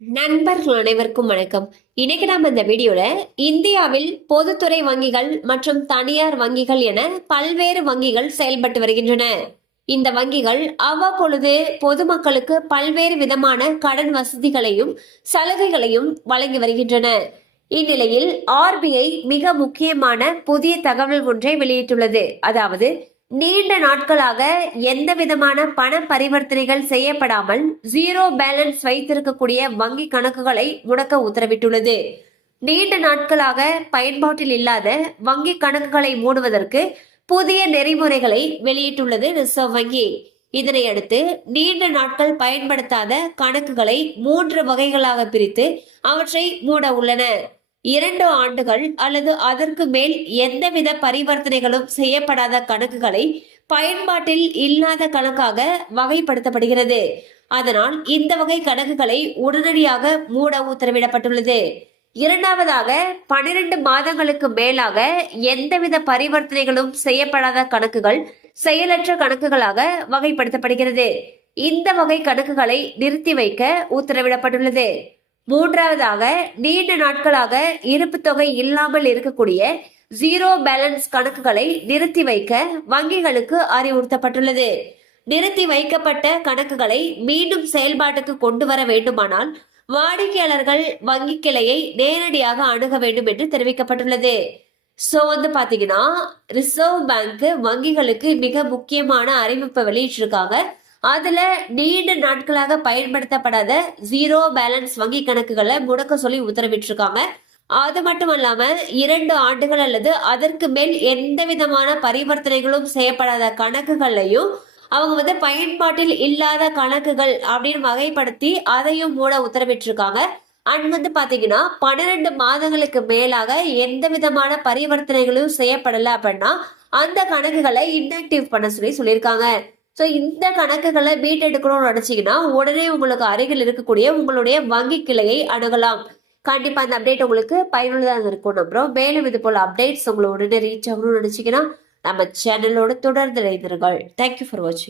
நண்பர்கள் அனைவருக்கும் வணக்கம். இன்னைக்கு நாம இந்த வீடியோல இந்தியாவில் பொதுத்துறை வங்கிகள் மற்றும் தனியார் வங்கிகள் என பல்வேறு வங்கிகள் செயல்பட்டு வருகின்றன. இந்த வங்கிகள் அவ்வப்பொழுது பொதுமக்களுக்கு பல்வேறு விதமான கடன் வசதிகளையும் சலுகைகளையும் வழங்கி வருகின்றன. இந்நிலையில் ஆர்பிஐ மிக முக்கியமான புதிய தகவல் ஒன்றை வெளியிட்டுள்ளது. அதாவது நீண்ட நாட்களாக எந்த விதமான பண பரிவர்த்தனைகள் செய்யப்படாமல் ஜீரோ பேலன்ஸ் வைத்திருக்கக்கூடிய வங்கி கணக்குகளை முடக்க உத்தரவிட்டுள்ளது. நீண்ட நாட்களாக பயன்பாட்டில் இல்லாத வங்கி கணக்குகளை மூடுவதற்கு புதிய நெறிமுறைகளை வெளியிட்டுள்ளது ரிசர்வ் வங்கி. இதனையடுத்து நீண்ட நாட்கள் பயன்படுத்தாத கணக்குகளை மூன்று வகைகளாக பிரித்து அவற்றை மூட உள்ளன. இரண்டு ஆண்டுகள் அல்லது அதற்கு மேல் எந்தவித பரிவர்த்தனைகளும் செய்யப்படாத கணக்குகளை பயன்பாட்டில் இல்லாத கணக்காக வகைப்படுத்தப்படுகிறது. அதனால் இந்த வகை கணக்குகளை உடனடியாக மூட உத்தரவிடப்பட்டுள்ளது. இரண்டாவதாக பனிரெண்டு மாதங்களுக்கு மேலாக எந்தவித பரிவர்த்தனைகளும் செய்யப்படாத கணக்குகள் செயலற்ற கணக்குகளாக வகைப்படுத்தப்படுகிறது. இந்த வகை கணக்குகளை நிறுத்தி வைக்க உத்தரவிடப்பட்டுள்ளது. மூன்றாவதாக நீண்ட நாட்களாக இருப்பு தொகை இல்லாமல் இருக்கக்கூடிய ஜீரோ பேலன்ஸ் கணக்குகளை நிறுத்தி வைக்க வங்கிகளுக்கு அறிவுறுத்தப்பட்டுள்ளது. நிறுத்தி வைக்கப்பட்ட கணக்குகளை மீண்டும் செயல்பாட்டுக்கு கொண்டு வர வேண்டுமானால் வாடிக்கையாளர்கள் வங்கி கிளையை நேரடியாக அணுக வேண்டும் என்று தெரிவிக்கப்பட்டுள்ளது. ஸோ வந்து பார்த்தீங்கன்னா ரிசர்வ் பேங்க் வங்கிகளுக்கு மிக முக்கியமான அறிவிப்பை வெளியிட்டிருக்காங்க. அதுல நீண்ட நாட்களாக பயன்படுத்தப்படாத ஜீரோ பேலன்ஸ் வங்கி கணக்குகளை முடக்க சொல்லி உத்தரவிட்டிருக்காங்க. அது மட்டும் இல்லாம இரண்டு ஆண்டுகள் அல்லது அதற்கு மேல் எந்த விதமான பரிவர்த்தனைகளும் செய்யப்படாத கணக்குகள்லையும் அவங்க வந்து பயன்பாட்டில் இல்லாத கணக்குகள் அப்படின்னு வகைப்படுத்தி அதையும் மூட உத்தரவிட்டிருக்காங்க. அண்ட் வந்து பாத்தீங்கன்னா பன்னிரெண்டு மாதங்களுக்கு மேலாக எந்த விதமான பரிவர்த்தனைகளும் செய்யப்படலை அப்படின்னா அந்த கணக்குகளை இன்ஆக்டிவ் பண்ண சொல்லி சொல்லியிருக்காங்க. ஸோ இந்த கணக்குகளை மீட்டெடுக்கணும்னு நினச்சிங்கன்னா உடனே உங்களுக்கு அருகில் இருக்கக்கூடிய உங்களுடைய வங்கி கிளையை அணுகலாம். கண்டிப்பாக அந்த அப்டேட் உங்களுக்கு பயனுள்ளதாக இருக்கும். நம்புறோம் மேலும் இது போல் அப்டேட்ஸ் உங்களை உடனே ரீச் ஆகணும்னு நினச்சிங்கன்னா நம்ம சேனலோட தொடர்ந்து இணைந்திருங்கள். தேங்க்யூ ஃபார் வாட்சிங்